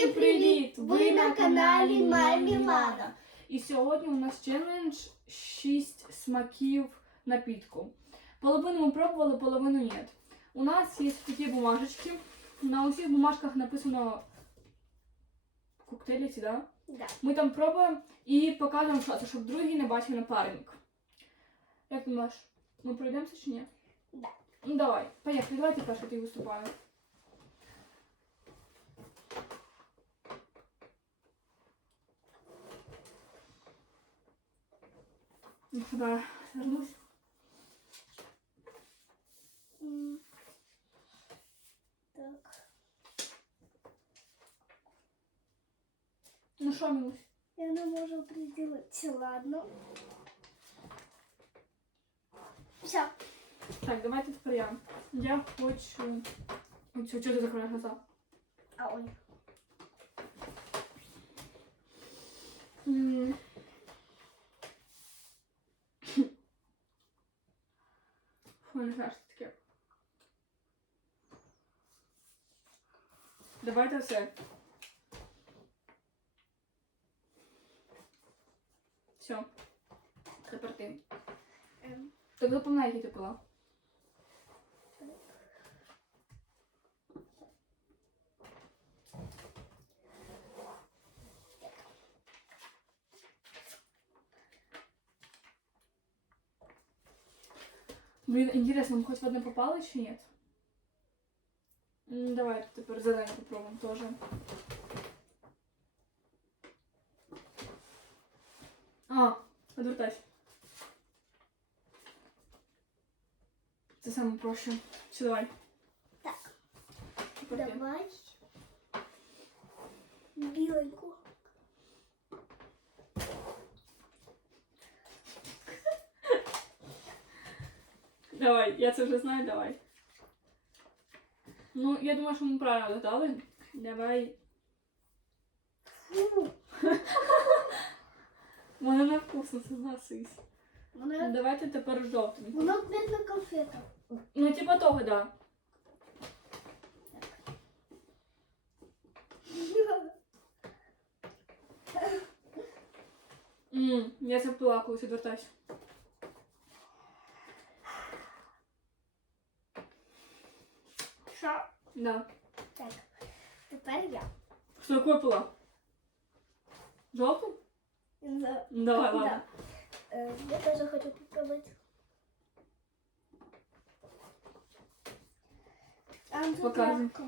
Всім привіт! Ви на каналі Мамі Лана. І сьогодні у нас челендж 6 смаків напітку. Половину ми пробували, половину ні. У нас є такі бумажечки. На усіх бумажках написано коктейлі, ці, да? Да. Ми там пробуємо і показуємо, що це, щоб другий не бачив напарник. Як ти думаєш, ми пройдемося чи ні? Да. Ну давай, поїхали, давай ти перший ти виступаю. Ну, давай, вернусь. Так. Ну що, Мілусь? Я не можу определитися, ладно. Все. Так, давайте тепер я. Я хочу. Оцю, чого ти закриваєш глаза? А ой. М. Що це таке. Давайте все. Все. Тепер ти. Ем. Так запоминай, яке ти пила. Блин, интересно, мы хоть в одно попали чи нет? М, Давай теперь задание попробуем тоже. А, одвертайся. Це саме проще. Все, давай. Так. Тепер ти. Давай. Біленьку. Давай, я це вже знаю, давай. Ну, я думаю, що ми правильно дали. Давай. Фу. Воно не вкусно, согласись. Ну, Вона, Давайте тепер жовтим. вона бідна конфета. Ну, типа того, да. Ммм, я колись відвертайся. Що? Да. Так. Тепер я. Що якою пила? Жовту? За- Ну, Давай, Да. ладно. Е, Я теж хочу попробувати. А, тут Показуй. легко.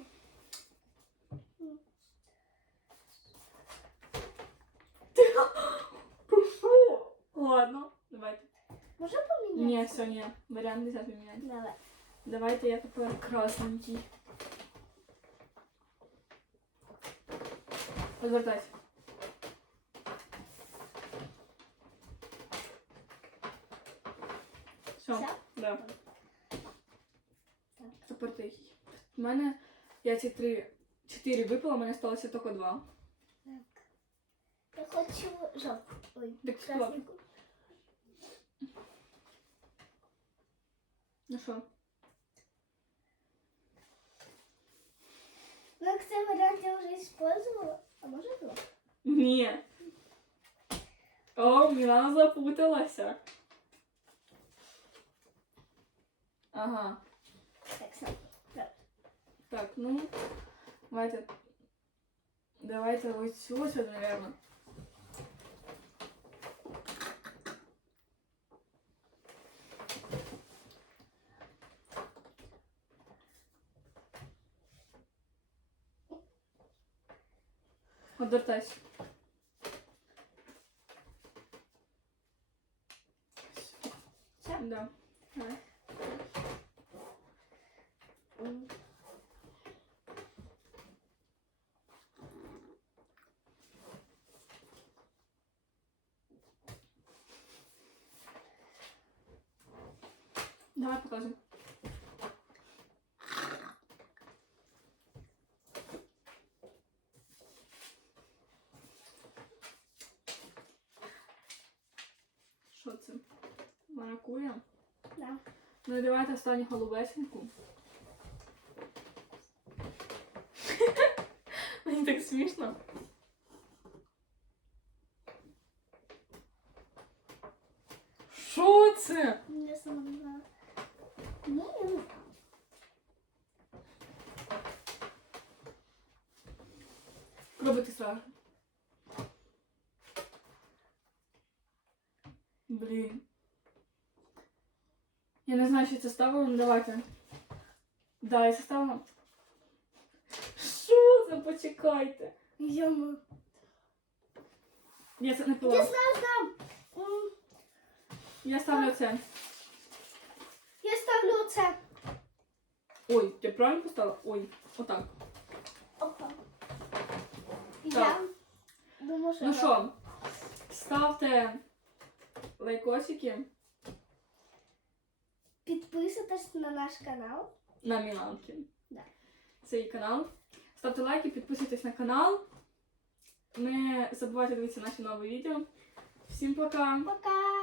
Фу. Ладно, давайте. Може поміняти? Ні, все, ні. Варіант нельзя поміняти. Давай. Давайте я тепер красненький. Розвертайся. Все, Все? да. Так. Тепер ти. У мене я ці три, чотири випила, у мене сталося тільки два. Я хочу жовту. Ой, Так красненьку. Ну що? Ну, як цей варіант я вже использовала. А може два? Ні. О, Мілана запуталася. Ага. Так, все. Так, ну, давайте. Давайте ось цю ось, наверное. Одвертайся. Все? Да. Давай. Давай показуй. Це? Маракуя? Да. Ну і давайте останню голубесеньку. Мені Так смішно. Що це? Я сама не знаю. Ні, я не знаю. Робити страшно. Блін. Я не знаю, що це ставимо. Ну, Давайте. Да, я це ставила. Що це? Почекайте. Йому. Я це не Я пила. знаю, знаю. М, Я ставлю це. Я ставлю оце. Ой, ти правильно поставила? Ой, отак. Опа. Так. Я думаю, що... Ну що, ставте лайкосики Підписуйтесь на наш канал. на Міланки. Да. Цей канал. Ставте лайки, підписуйтесь на канал. Не забувайте дивитися наші нові відео. Всім пока! Пока!